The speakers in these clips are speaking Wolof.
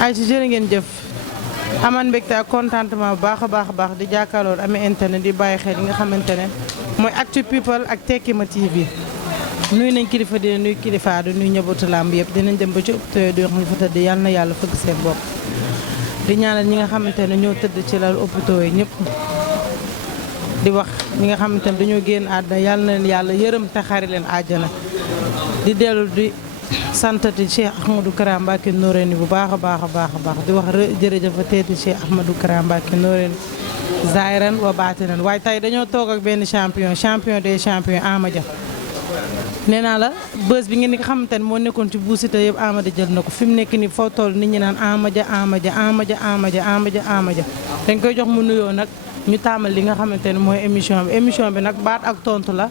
ay ci jërë ngeen jëf aman mbégte ak contentement bu baax a baax di jàkkaarloo amee internet di bàyyi xel yi nga xamante ne mooy Actu People ak Tekima TV nuyu nañ kilifa dina nuyu kilifa du nuyu ñëbatu làmb yëpp dinañ dem ba ci hôpital di wax ñu fa tëdd yàlla na yàlla fëgg seen bopp di ñaanal ñi nga xamante ne ñoo tëdd ci lal hôpital yi ñëpp di wax ñi nga xamante ne dañoo génn àdduna yàlla na leen yàlla yërëm te xari leen àjjana di dellu di santati Cheikh Ahmadou Kara Mbacké Noreyni bu baax a baax di wax jërëjëf teeti Cheikh Ahmadou Kara Mbacké Noreyni zaahiran wa baatinan waaye tey dañoo toog ak benn champion des champions Ama Dia nee naa la bës bi ngeen nga xamante ne moo nekkoon ci Bou Siteu yëpp Ama Dia jël na ko fi mu nekk nii foo toll nit ñi naan Ama Dia dañ koy jox mu nuyoo nag ñu taamal li nga xamante ne mooy émission bi nag baat ak tontu la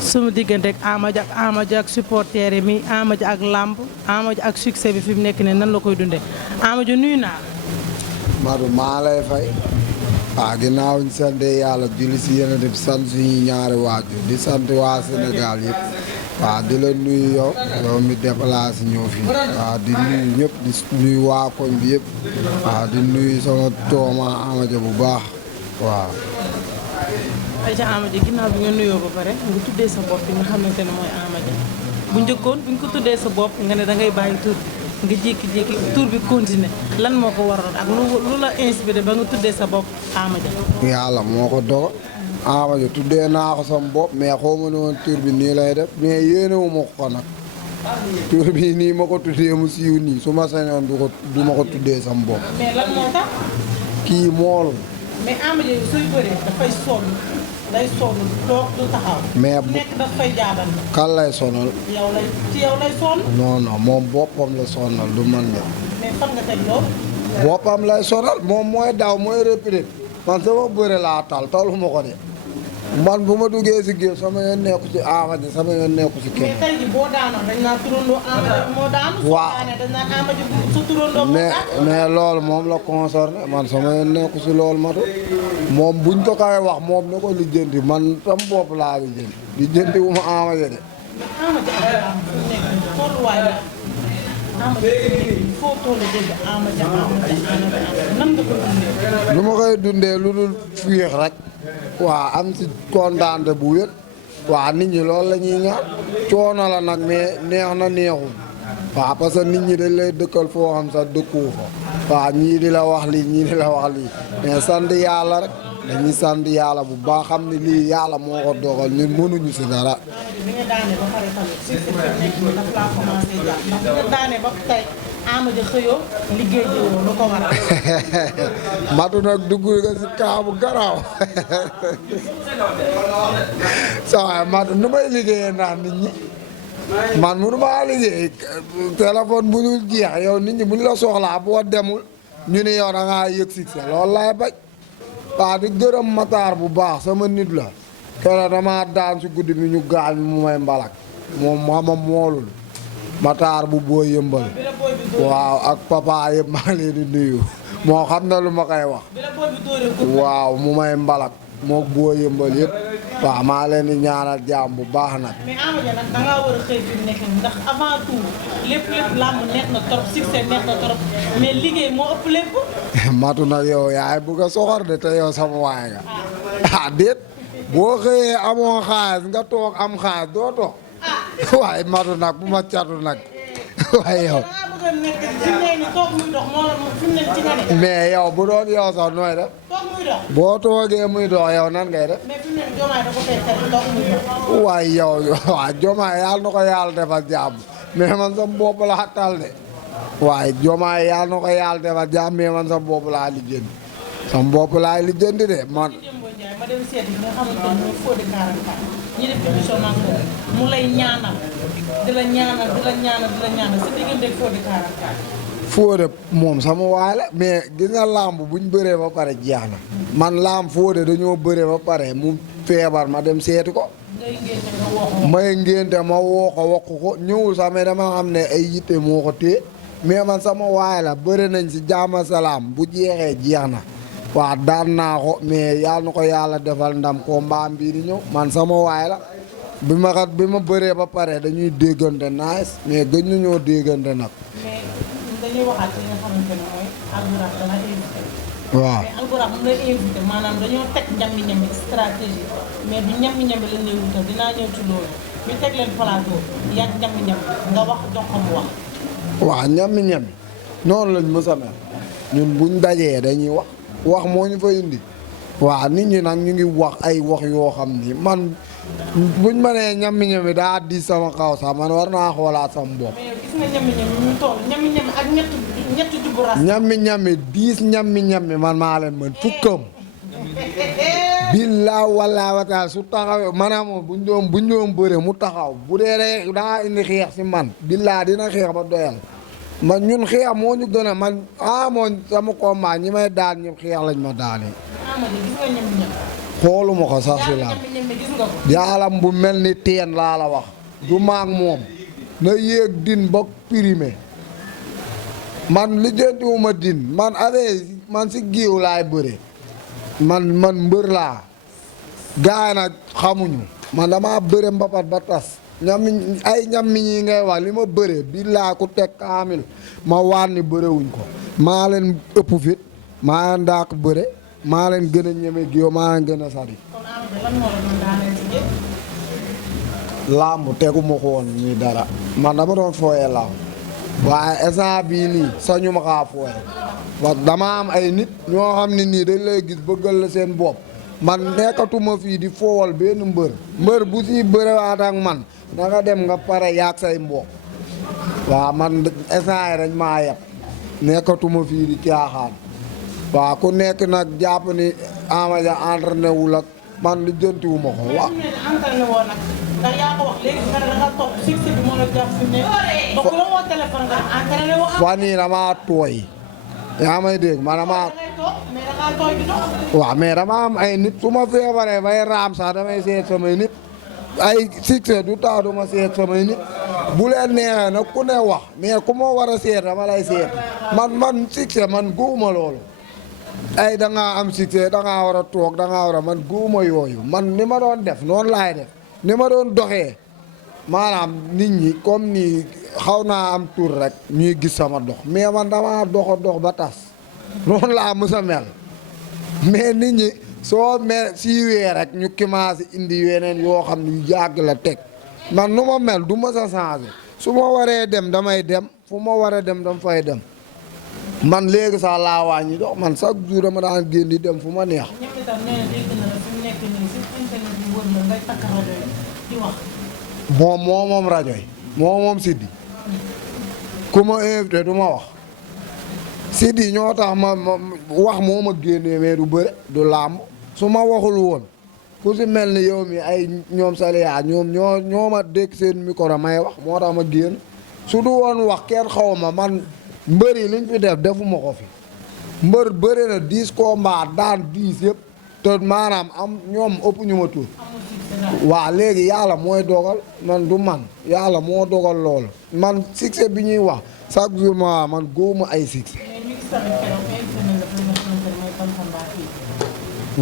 sumu diggante ak Ama Dia ak supporter yi mi Ama Dia ak làmb Ama Dia ak succès bi fi mu nekk ne nan la koy dundee Ama Dia nuyu naa Madou maa lay fay ginnaaw ñu sant yàlla julli si yéen di sant suñu ñaari waajur di sant waa Sénégal yëpp di la nuyu yow mi déplacé ñëw fii di nuyu ñëpp di nuyu waa koñ bi yëpp di nuyu sama tooma Ama Dia bu baax waaw. ayca Ama Dia ginnaaw bi nga nuyoo ba pare nga tuddee sa bopp bi nga xamante ne mooy Ama Dia bu njëkkoon bu ñu ko tuddee sa bopp nga ne da ngay bàyyi tur nga jékki-jékki tur bi continuer lan moo ko waroon ak lu la inspiré ba nga tuddee sa bopp Ama Dia. yàlla moo ko dogal Ama Dia tuddee naa ko sama bopp mais xaw ma ne woon tur bi nii lay def mais yéenewu ma ko nag tur bi nii ma ko tuddee mu siiw nii su ma sañoon du ma ko tuddee sama bopp. mais lan moo tax. kii mool. mais Ama Dia suy bëree dafay sonn day sonn toog du taxaw. mais bu nekk daf fay jaabal. kan lay sonal. yow lay sonn. non moom boppam la sonal du man de. mais fan nga teg loolu. boppam lay sonal moom mooy daw mooy reprendre man sama bëre laa talu ma ko de man bu ma duggee si géew sama yoon nekku ci Ama Dia sama yoon nekku ci kenn. mais tey jii boo daanoon dañ naan turandoo Ama Dia moo daan. waaw dañ naan Ama Dia su turandoo moo daan. mais loolu moom la concerné man sama yoon nekku si loolu matu moom buñ ko koy wax moom na ko lijjanti man sama bopp laa lijjanti wu ma Ama Dia de. mais Ama Dia ak fu mu nekk tolluwaay la Ama Dia foo toll dégg Ama Dia nan nga ko dundee. lu ma koy dundee lu dul féex rek. waa am si kontaante bu wér waa nit ñi loolu la ñuy ñaan coono la nag mais neex na neexul waaw parce que nit ñi dañ lay dëkkal foo xam sax dëkkoo fa waaw ñii di la wax lii ñii di la wax lii mais sant yàlla rek dañuy sant yàlla bu baax xam ne lii yàlla moo ko dogal ñun mënuñu si dara. bi nga daanee ba pare tamit si sa nekk daf laa commencé jàpp ndax bi nga daanee ba tey Ama Dia xëyoo liggéey jiwoo lu ko waral. matu nag dugg nga si kaabu garaaw sa waay matu nu may liggéeyee ndax nit ñi man mënu maa liggéey téléphone bu dul jeex yow nit ñi buñ la soxlaa boo demul ñu ne yow da ngaa yëg succès loolu lay bañ waa di gërëm Matar bu baax sama nit la keroog dama daan si guddi bi ñu gaañ mu may mbalak moom mama moolul Matar bu boo yëmbal waaw ak papa yëpp maa leen di nuyu moo xam na lu ma koy wax waaw mu may mbalak moo boo yëmbal yëpp waaw maa leen di ñaanal jaam bu baax nag. mais Ama Dia nag da ngaa war a xëy fi mu nekk ndax avant tout lépp làmb neex na trop succès neex na trop mais liggéey moo ëpp lépp. matu nag yow yaay bëgg a soxor de te yow sama waay nga déet boo xëyee amoo xaalis nga toog am xaalis doo toog. waaye matu nag bu ma catu nag waaye yow. mais yow bu doon yow sax nooy def. boo toogee muy dox yow nan ngay def. waaye yow waaw Diomaye yàlla na ko yàlla defal jàmm mais man sama bopp laa tal de waaye Diomaye yàlla na ko yàlla defal jàmm mais man sama bopp laa lijjanti sama bopp laa lijjanti de man. ma dem seeti nga xamante ne mooy Fodé Karanta ñi def émission mag mu lay ñaanal di la ñaanal sa diggante ak Fodé Karanta. Fodé moom sama waay la mais gis nga làmb buñ bëree ba pare jeex na man làmb Fodé dañoo bëree ba pare mu feebar ma dem seeti ko. may ngénte ma woo ko wax ko ñëwul sax mais dama xam ne ay yitte moo ko téye mais man sama waay la bëri nañ si jaama salaam bu jeexee jeex na. waaw daan naa ko mais yàlla na ko yàlla defal ndam ko mbaam bii di ñëw man sama waay la bi ma bëree ba pare dañuy déggante nice mais gëj nañoo déggante nag. mais dañuy waxaat li nga xamante ne mooy Albourakh dana invité. waaw mais Albourakh mu lay invité maanaam dañoo teg ñambi-ñambi stratégie mais du ñambi-ñambi lañ lay wutal dinaa ñëw ci loolu ñu teg leen plateau yàgg ñambi-ñambi nga wax jox ko mu wax. waaw ñambi-ñambi noonu lañ mës a mel ñun buñ dajee dañuy wax moo ñu fa indi. waaw nit ñi nag ñu ngi wax ay wax yoo xam ni man buñ ma nee ñambi-ñambi daa di sama kaw sax man war naa xoolaat sama bopp. mais yow gis nga ñambi-ñambi ñu toll ñambi-ñambi ak ñetti jubbu ras. ñambi-ñambi 10 ñambi-ñambi man maa leen mën fukkam. billaa wallaa wataal su taxawee maanaam buñ doon bëre mu taxaw bu dee rek daa indi xeex si man billaa dina xeex ba doyal man ñun xeex moo ñu gën a man moom sama combat ñi may daan ñëpp xeex lañ ma daanee. xooluma ko sax si laam yaalam bu mel ni teen laa la wax du maag moom na yéeg din ba primé man lijjantiwuma din man man si giiw laay bëre man mbër laa gaay nag xamuñu man dama bëre mbapat ba tas ñammi ñi ngay wax li ma bëre billaa ku teg kaamil ma waan ni bërewuñ ko maa leen ëpp fit maa leen daak bëre maa leen gën a ñeme géew maa leen gën a sari làmb teguma ko woon nii dara man dama doon fooyee làmb waaye instant bii nii sañu ma kaa fooye parce que dama am ay nit ñoo xam ne nii dañ lay gis bëggal la seen bopp man nekkatuma fii di foowal benn mbër bu si bërewaat ak man da nga dem nga pare yaag say mbokk waaw man instant yi dañ maa yeb nekkatuma fii di caaxaan waaw ku nekk nag jàpp ni Ama Dia entraîné wul ak man li jëntiwuma ko waaw. entraîné woo nag ndax yaa ko wax léegi nga ne da nga toog succès bi moo la jàpp fi mu ne ba ku la woo téléphone nga entraîné woo. fan yii damaa tooy yaa may dégg man damaa. waaw mais dama am ay nit su ma feebaree bay raam sax damay seet samay nit ay succès du tax du ma seet samay nit bu leen neexee nag ku ne wax mais ku ma war a seet dama lay seet man succès man góoma loolu. ay da ngaa am succès da ngaa war a toog da ngaa war a man góoma yooyu man ni ma doon def noonu laay def ni ma doon doxee maanaam nit ñi comme ni xaw naa am tur rek ñuy gis sama dox mais man dama dox ba tas noonu laa mës a mel mais nit ñi soo siiwee rek ñu commencé indi yeneen yoo xam ne yu yàgg la teg man nu ma mel du ma sa changé su ma waree dem damay dem fu ma war a dem dama fay dem man léegi sax laa wàññi dox man chaque jour dama daan génn di dem fu ma neex. moom rajo yi moom Sidi ku ma invité du ma wax Sidi ñoo tax ma wax moo ma génnee mais du bëre du làmb su ma waxul woon ku si mel ni yow mi ay ñoom Saliya ñoo ma dégg seen micro may wax moo tax ma génn su du woon wax kenn xaw ma man mbër yi liñ fi def defuma ko fi mbër bëri na 10 combats daan 10 yëpp te maanaam am ñoom ëpp ñu ma tur waaw léegi yàlla mooy dogal man du man yàlla moo dogal loolu man succès bi ñuy wax chaque jour man góoma ay succès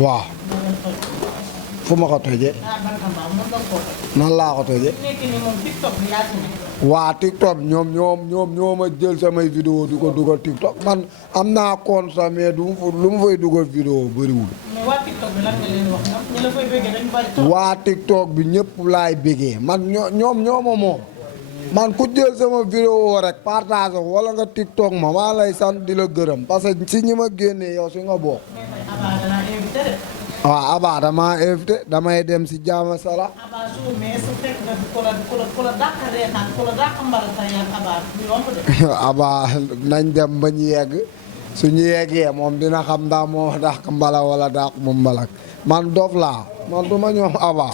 waaw fu ma ko tojee nan laa ko tojee waa TikTok ñoo ma jël samay vidéo di ko dugal TikTok man am naa compte sax mais lu mu fay dugal vidéo bëriwul. waa TikTok bi lan nga leen wax ñi la fay bëggee dañu bari. waa TikTok bi ñëpp laay bëggee man ñoo ma moom man ku jël sama vidéo rek partage ko wala nga TikTok ma maa lay sant di la gërëm parce que si ñi ma génnee yow si nga bokk. waaw Aba damaa invité damay dem si Jaama Sala. Aba su mais su fekk nga ku la dàq reetaan ku la dàq mbala sa yàgg Aba ñu romb de. Aba nañ dem ba ñu yegg suñu yeggee moom dina xam ndax moo dàq mbala wala dàq mu mbalak man dof laa man du ma ñoom Aba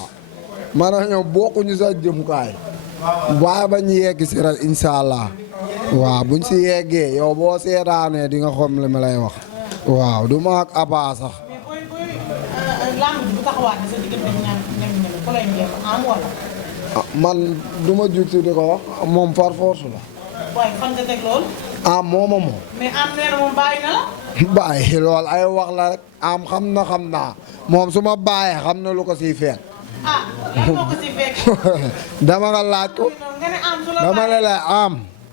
man a ñoom bokkuñu sa jëmukaay waaye ba ñu yegg si rek incha allah waaw buñ si yeggee yow boo seetaanee di nga xam li ma lay wax waaw du ma ak Aba sax. man du ma jug si di ko wax moom par force la. waaye fan nga teg lool. mooma moom. mais nee na moom bàyyi na la. bàyyi lool ay wax la rek xam naa moom su ma bàyyee xam na lu ko siy fekk. lan moo ko siy fekk. dama nga laaj ko. dama la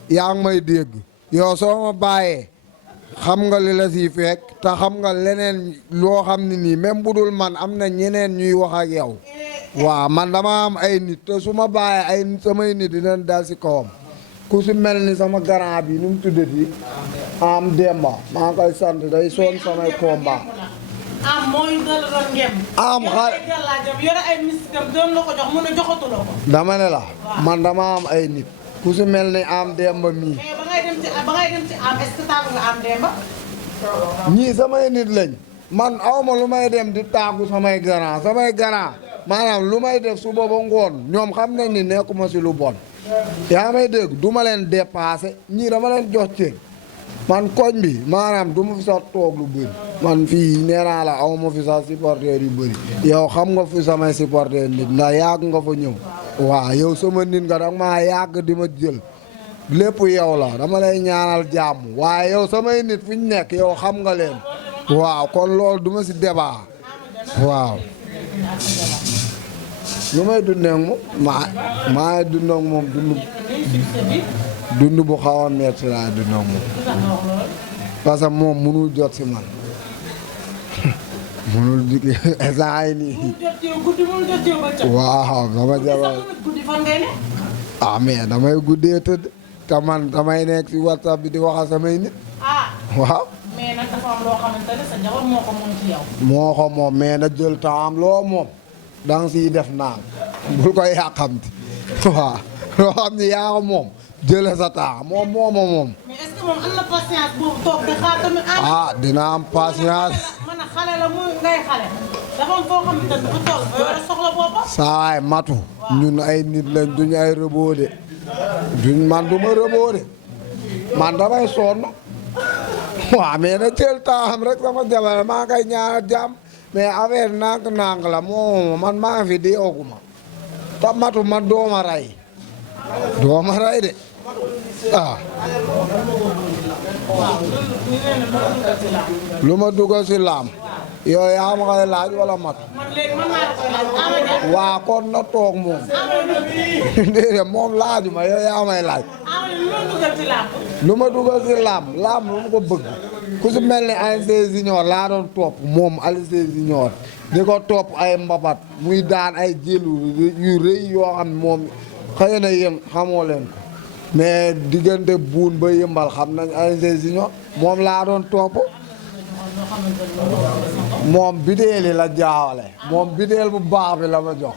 yaa ngi may dégg yow soo ma bàyyee xam nga li la siy fekk te xam nga leneen loo xam ne nii même bu dul man am na ñeneen ñuy wax ak yow waaw man dama am ay nit te su ma bàyyee ay samay nit dinañ dal si kawam ku si mel ni sama grand bi nu mu tuddati am Demba maa ngi koy sant day soon samay combat mooy dala doon ngem. am xale yore ay miskam doon la ko jox mu ne joxatuloo ko. dama ne la man dama am ay nit ku si mel ni am Demba mii. mais ba ngay dem ci am est-ce que taagu nga am Demba. ñii samay nit lañ man awma lu may dem di taagu samay grand maanaam lu may def suba ba ngoon ñoom xam nañ ni nekkuma si lu bon yaa may dégg du ma leen dépassé ñii dama leen jox cër man koñ bi maanaam du ma fi sax toog lu bëri man fii nee naa la awma fi sax supporter yu bëri yow xam nga fi samay supporter nit ndax yàgg nga fa ñëw waaw yow sama nit nga danga maa yàgg di ma jël lépp yow la dama lay ñaanal jàmm waaye yow samay nit fu ñu nekk yow xam nga leen waaw kon loolu du ma si débat waaw lu may dundee ak moom maa dund ak moom dund bu xaw a metti laa dund ak moom parce que moom mënul jot si man mënul jigi instant yi nii waaw sama jabar mais damay guddee tëdd te man damay nekk si WhatsApp bi di wax ak samay nit waaw mais nag dafa am loo xamante ne sa jabar moo ko moom ci yow. moo ko moom mais na jël temps am loo moom danga siy def naan bul koy yàqamti waaw loo xam ne yaa ko moom jële sa temps moom mooma moom. mais est-ce que moom am na patience boobu toog di xaar tamit. dina am patience. man xale la muy ngay xale. dafa am foo xamante ne bu toll ba yore soxla boppam. saa waay matu. ñun ay nit lañ duñ ay rëboo de duñ man du ma rëboo de man damay sonn. waaw mais na teel temps rek sama jabar maa koy ñaanal jàmm mais affaire nànk-nànk la moo man maa fi di oguma te matu man dooma ray de lu ma dugal si laam yow yaa ma koy laaj wala matu waa kon na toog moom déedéet moom laajuma yow yaa may laaj lu ma dugal si laam lu ma ko bëgg ku si mel ni Alioune Junior laa doon topp moom Alioune Junior di ko topp ay mbapat muy daan ay jëlu yu rëy yoo xam moom xëy na yéen xamoo leen ko mais diggante buun ba yëmbal xam nañ Alioune Junior moom laa doon topp moom bidéeli la jaawale moom bidéel bu baax bi la ma jox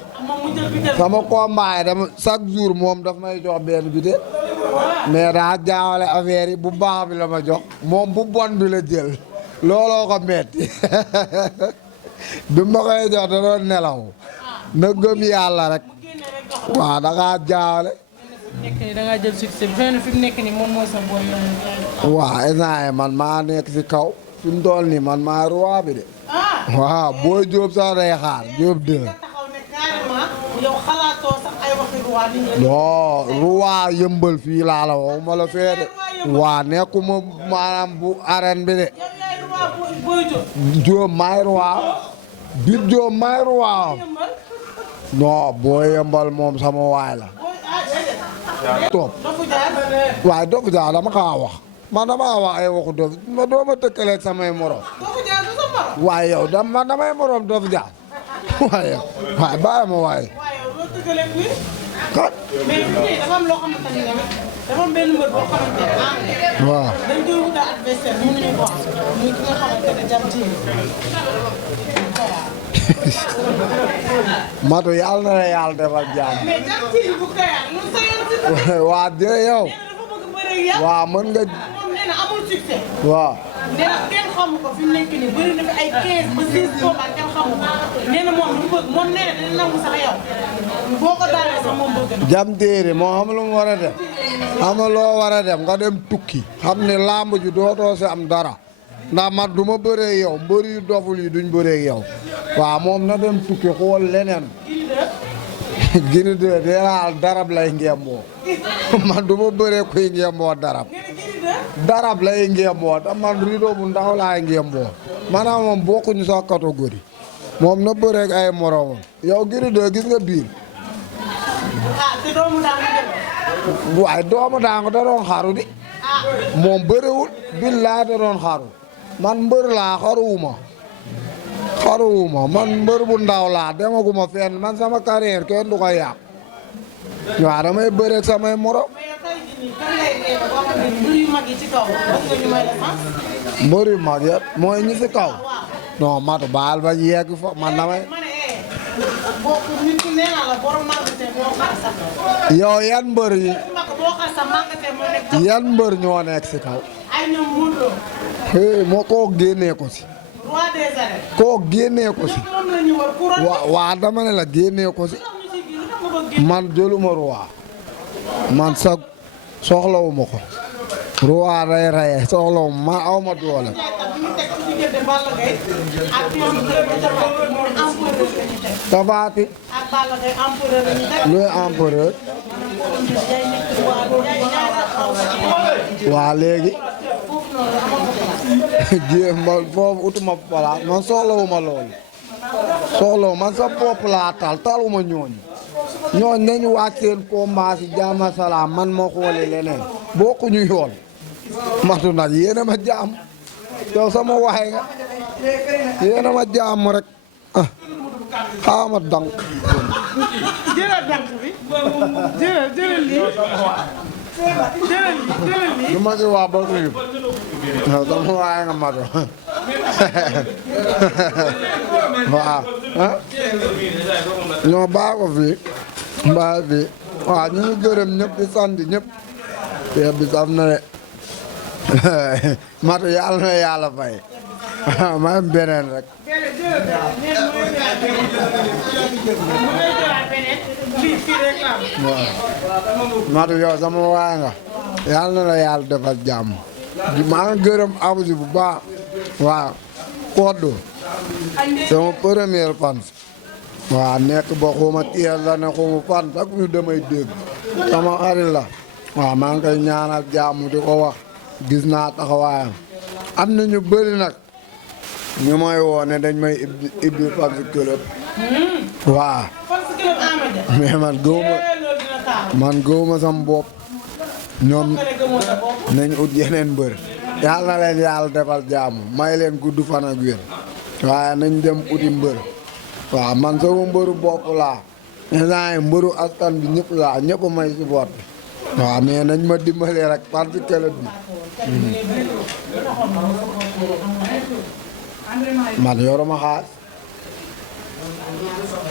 sama combat dama chaque jour moom daf may jox benn bidéel mais daa jaawale affaire yi bu baax bi la ma jox moom bu bon bi la jël looloo ko metti bi ma koy jox da doon nelaw na gëm yàlla rek waaw da ngaa jaawale da ngaa jël succès bi fi mu nekk nii moom mooy sa boy waaw instant man maa nekk si kaw fi mu toll nii man maa roi bi de waaw booy Jóob sax day xaar Jóob de yow xalaatoo sax ay waxi roi ni non roi yëmbal fii laa la wax ma la fee de waa nekkuma maanaam bu arène bi de Jóob maay roi bit Jóob maay roi non boo yëmbal moom sama waay la topp waaye Dofu Jaar dama kaa wax man dama wax ay waxu Dofu ma dooma tëkkaleeg samay morom waaye yow damay morom Dofu Jaar waaye bàyyi ma waaye kat dafa am loo xamante ne dafa am benn mbër boo xamante ne waaw dañ koy wutal adversaire mënuñu ko wax muy ki nga xamante ne Jam Team matu yàlla na la yàlla defal jàmm mais Jam Team bu Kayar lu sa yoon si waa de yow dafa bëgg bëre ak yow waaw mën nga moom nee na amul succès waaw nee na kenn xamu ko fi mu nekk nii bëri na fi ay 15 ba 16 combat kenn xamu ko nee na moom lu bëgg moom nee na dina nangu sax yow boo ko daanee sax moom bëgg na. Jam Téere moo xam lu mu war a def xam loo war a def nga dem tukki xam ne làmb ji dootoo si am dara ndax man du ma bëree yow mbër yu doful yi duñ bëree yow waaw moom na dem tukki xool leneen Gris 2 deeraal darab lay ngemboo man du ma bëree kuy ngemboo darab lay ngemboo te man rido bu ndaw laay ngemboo maanaam moom bokkuñu sax catégorie moom na bëreeg ay moromam yow Gris 2 gis nga biir te doomu daangu waaye doomu daangu da doon xaru di moom bëriwul billaay da doon xaru man mbër laa xaruwuma man mbër bu ndaw laa demaguma fenn man sama carrière kenn du ko yàq waaw damay bëreeg samay morom. mbër yu mag yëpp mooy ñi si kaw non matu baal ba yegg fa man damay. yow yan mbër yi yan mbër ñoo nekk si kaw. moo koo génnee ko si. koo génnee ko si. waa dama ne la génnee ko si. man jëluma roi man sax soxlawuma ko. roi day reye soxlawuma man awma doole. Tafaati. luy empereur. waa léegi. jéem ma foofu utuma palaas man soxlawuma loolu. man sa bopp laa taluma ñooñu. nañu wàcc seen combat si jàmm ak salaam man ma xooli leneen bokkuñu yoon. matu nag yéena ma jaam yow sama waxe nga yéena ma jaam rek xaama dank jëlal dank bi jëlal lii lu ma si wax ba rib yow sama waxe nga matu waaw ñoo baa ko fii mbaa fii waaw ñu ngi gërëm ñëpp di sant ñëpp te bi saf na de matu yàlla na yàlla fay ma beneen rek waaw matu yow sama waay nga yàlla na la yàlla defal jàmm maa ngi gërëm abusi bu baax waaw koddu sama première fan waaw nekk ba xuma teel la ne xuma fan ak ñu damay dégg sama xarit la waaw maa ngi koy ñaanal jàmm di ko wax gis naa taxawaayam am na ñu bëri nag ñu may woo ne dañ may ibbi fan si club waaw mais man gëwuma sama bopp ñoom nañ ut yeneen mbër yàlla na leen yàlla defal jàmm may leen gudd fan ak wér waaye nañ dem uti mbër waaw man sama mbëru bopp laa instant yi mbëru askan bi ñëpp laa ñëpp may support waaw mais nañ ma dimbali rek parce que club bi man yoruma xaas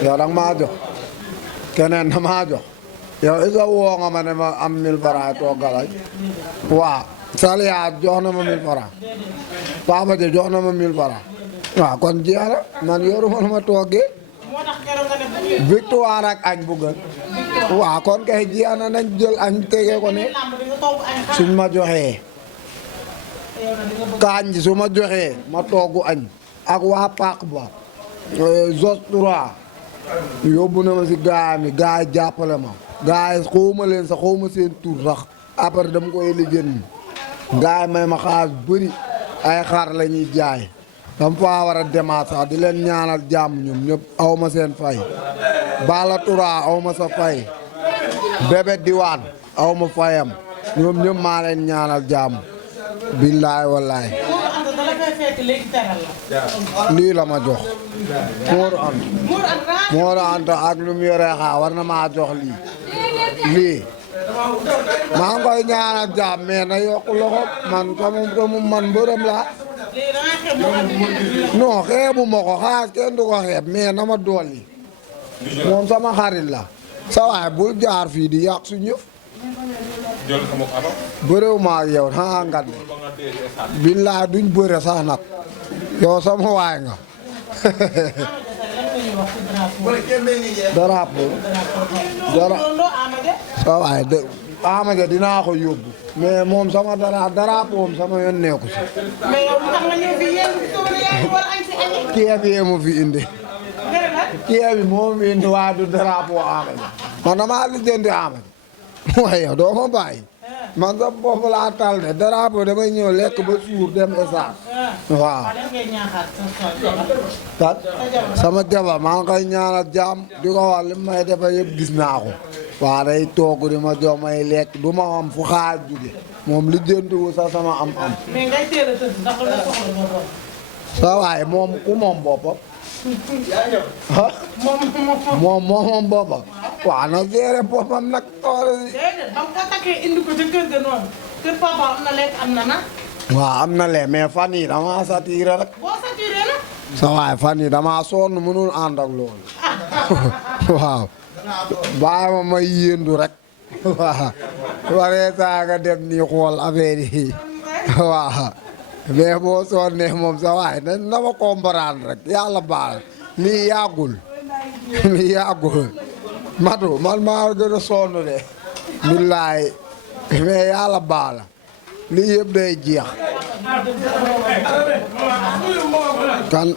yow danga maa jox keneen na maa jox yow isa woo nga ma ne ma am 1000 francs toogalaj waaw Saliya jox na ma 1000 francs Papa Dia jox na ma 1000 francs waaw kon jeex na man yoruma lu ma toogee victoire ak añ bu gën waaw kon kay jeex na nañ jël añ tegee ko ne suñ ma joxee kaañ ji su ma joxee ma toogu añ ak waa Paq ba Zos 3 yóbbu na ma si gaay mi gaay jàppale ma gaay xawma leen sax xawma seen tur sax après dama koy lijjanti gaay may ma xaalis bëri ay xar la ñuy jaay dama faa war a demaat sax di leen ñaanal jàmm ñoom ñëpp aw ma seen fay Bala Toura aw ma sa fay Bébé Diwaan aw ma fayam ñoom ñëpp maa leen ñaanal jàmm billaay wallaay lii la ma jox Moodu Anta ak lu mu yore xaa war na maa jox lii maa ngi koy ñaanal jàmm mais na yokk loxo man sama man mbërëm laa non xeebu ma ko xaas kenn du ko xeeb mais na ma dolli moom sama xarit la sa waay bul jaar fii di yàq suñu bëréew ma ak yow xanaa ngat ne billaay duñ bëre sax nag yow sama waay nga drapeau sa waay de Amady dinaa ko yóbbu mais moom sama drapeau moom sama yoon nekku si keeb yee ma fi indi keeb yi moo fi indi waaye du drapeau Amady man damaa lijjanti Amady waaye yow doo ma bàyyi man sa bopp laa tal de drapeau damay ñëw lekk ba suur dem estade waaw kat sama jabar maa ngi koy ñaanal jàmm di ko wax li may defa yëpp gis naa ko waaw day toog di ma jox may lekk du ma am fu xaar jóge moom lijjantiwu sax sama am-am. mais ngay teel a tëdd ndax la soxla boppam. sa waay moom ku moom boppam. moom boppam. waaw na gérer boppam nag. déedéet ba nga ko takkee indi ko ca kër ga noonu kër papa am na lekk am na na. waaw am na lee mais fan yii damaa saturé rek. boo saturé na. sa waay fan yii damaa sonn mënul ànd ak loolu. waaw. bàyyi ma may yéendu rek. waaw. waree saa nga dem nii xool affaire yi. waaw. mais boo sonnee moom sa waay na ma comprendre rek yàlla baal lii yàggul. lii yàggul. matu man maa gën a sonn de. billaay mais yàlla baal lii yëpp day jeex. kan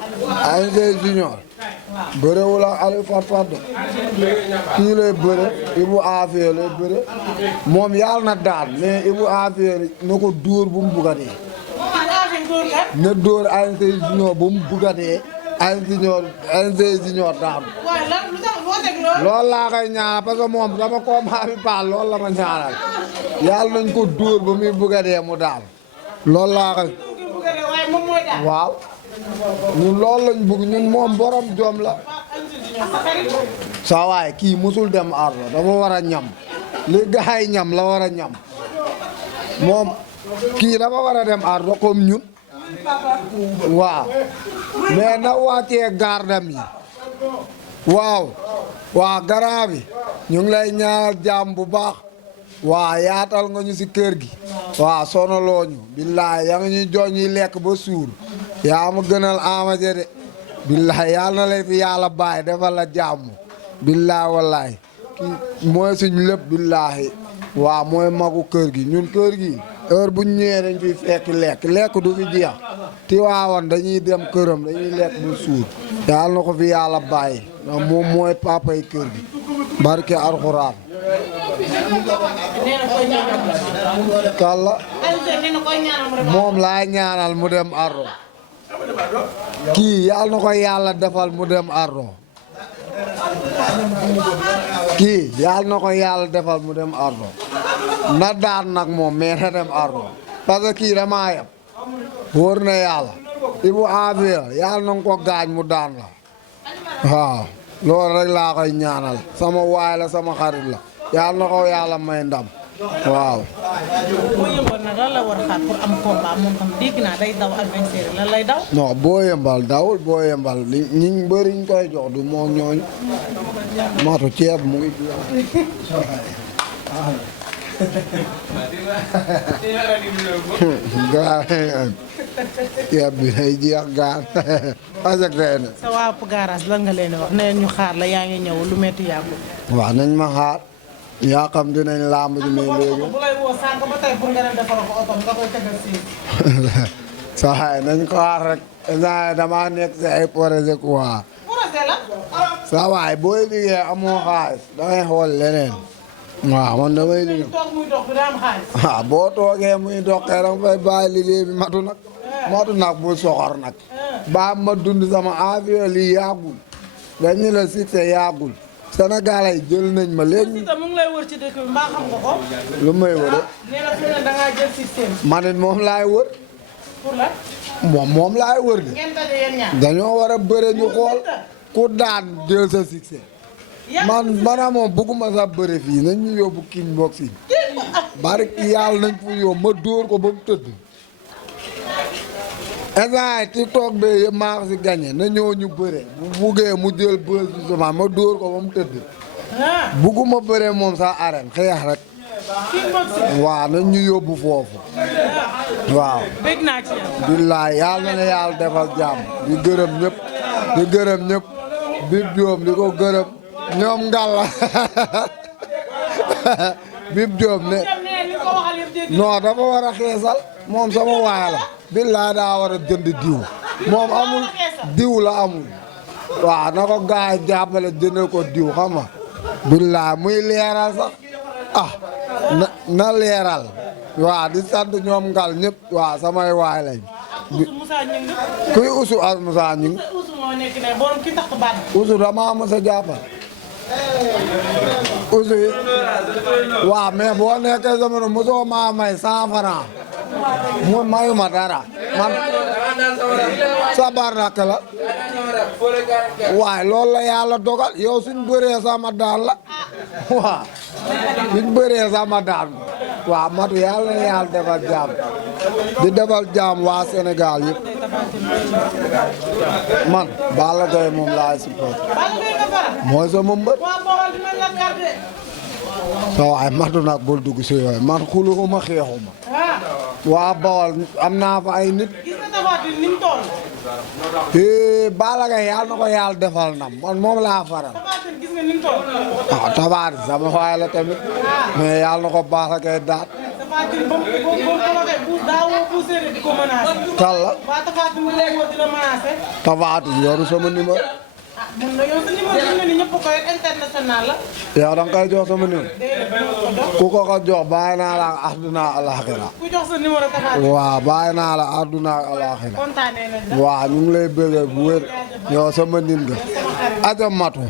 ANG Junior. bërewul ak Aliou Fat Fat de. kii lay bëre Ibou Afia lay bëre. moom yàlla na daan mais Ibou Afia na ko dóor bu mu bugatee. na dóor ANG Junior bu mu bugatee. ANG Junior daan. loolu laa koy ñaanal parce que moom dama combat bi paal loolu la ma ñaanal. yàlla nañ ko dóor ba muy bugatee mu daan. loolu laa koy. waaw. ñun loolu lañ bëgg ñun moom borom jom la. saa waay kii musul dem ardo dafa war a ñam. li gaay ñam la war a ñam. moom kii dafa war a dem ardo comme ñun. waaw. mais na wàccee gardam yi. waaw. waa garant bi ñu ngi lay ñaanal jàmm bu baax. waa yaatal nga ñu si kër gi. waa sonaloo ñu. billaay yaa ngi ñuy jox ñuy lekk ba suur. yaa ma gënal amaje de. billaay yàlla na lay fi yàlla bàyyi defal la jàmm. billaay wallaay kii mooy suñ lépp billaay. waa mooy magu kër gi ñun kër gi heure bu ñu ñëwee dañ fiy fekk lekk du fi jeex. Tiwaawan dañuy dem këram dañuy lekk bu suur. yàlla na ko fi yàlla bàyyi ndax moom mooy papay kër gi. barke alxuraan. kàlla moom laay ñaanal mu dem ardo kii yàlla na ko yàlla defal mu dem ardo kii yàlla na ko yàlla defal mu dem ardo na daan nag moom mais na dem ardo parce que kii damaa yab wóor na yàlla Ibou Afia yàlla na ko gaañ mu daan la waaw loolu rek laa koy ñaanal sama waay la sama xarit la yàlla na ko yàlla may ndam waaw. boo yëmbal nag lan la war a xaar pour am combat moom tam dégg naa day daw adversaire lan lay daw. non boo yëmbal dawul boo yëmbal ñi bëri ñu koy jox du moom ñooñu matu ceeb mu ngi gaan ceeb bi day jeex gaan parce que sa waa garage lan nga leen di wax ne ñu xaar la yaa ngi ñëw lu metti yàggul. waaw nañ ma xaar yaa xam dinañ làmb ji mais léegi bu lay woo sànq ba tey pour nga dem defal ko oto nga koy tegal si. saxaay nañ ko xaar rek dama nekk si ay projet quoi. projet la. saa waay booy liggéey amoo xaalis dangay xool leneen. waaw man damay liggéey. toog muy dox bi daa am xaalis. waaw boo toogee muy doxee danga fay bàyyi liggéey bi matu nag bu soxor nag. ba ma dund sama affaire lii yàggul. dañ ni la succès yàggul. Sénégal ay jël nañ ma léegi. Siteu mu ngi lay wër ci dëkk bi mbaa xam nga ko. lu may wër. nee na fi ne da ngaa jël système. man it moom laay wër. pour la. moom laay wër de. ngeen daje yéen ñaar. dañoo war a bëre ñu xool ku daan jël sa succès. man moom bëgguma sax bëre fii nañ ñu yóbbu kickboxing. bari yàlla nañ fu yóbbu ma dóor ko ba mu tëdd. instant TikTok bi yëpp maa ko si gagné na ñëw ñu bëre bu buggee mu jël bës bi sama ma dóor ko ba mu tëdd. bugguma bëre moom sax arène xeex rek. waaw nañ ñu yóbbu foofu. waaw. bëgg naa ci yow. billaay yàlla na yàlla defal jàmm di gërëm ñëpp di gërëm ñëpp Bib Diop di ko gërëm ñoom Ngalla Bib Diop ne non dafa war a xeesal moom sama waay la billaay daa war a jënd diw moom amul diw la amul waaw na ko gaay jàppale jënd ko diw xam nga billaay muy leeral sax na leeral waaw di sant ñoom ngal ñëpp waaw samay waay lañ kuy usu as Moussa Ñing usu dama mos a jàppal aussi waaw mais boo nekkee jamono mosoo maa may 100 francs mu mayuma dara man sabar rakk la waaye loolu la yàlla dogal yow suñ bëree sama daan la waaw suñ bëree sama daan waaw matu yàlla na yàlla defal jaam di defal jaam waa Sénégal yëpp man Balla Gaye moom laay support mooy sama mbër sa waay matu nag bul dugg si yooyu man xuluxuma xeexuma waa Bawol am naa fa ay nit Balla Gaye yàlla na ko yàlla defal ndam man moom laa faral waaw Tapha Tine sama waay la tamit mais yàlla na ko Balla Gaye daat kal la Tapha Tine yoru sama numéro yow da nga koy jox sama numéro ku ko ko jox bàyyi naa la àdduna alaxira waaw bàyyi naa la àdduna alaxira waaw ñu ngi lay bëgg bu wér yow sama nit nga aja matu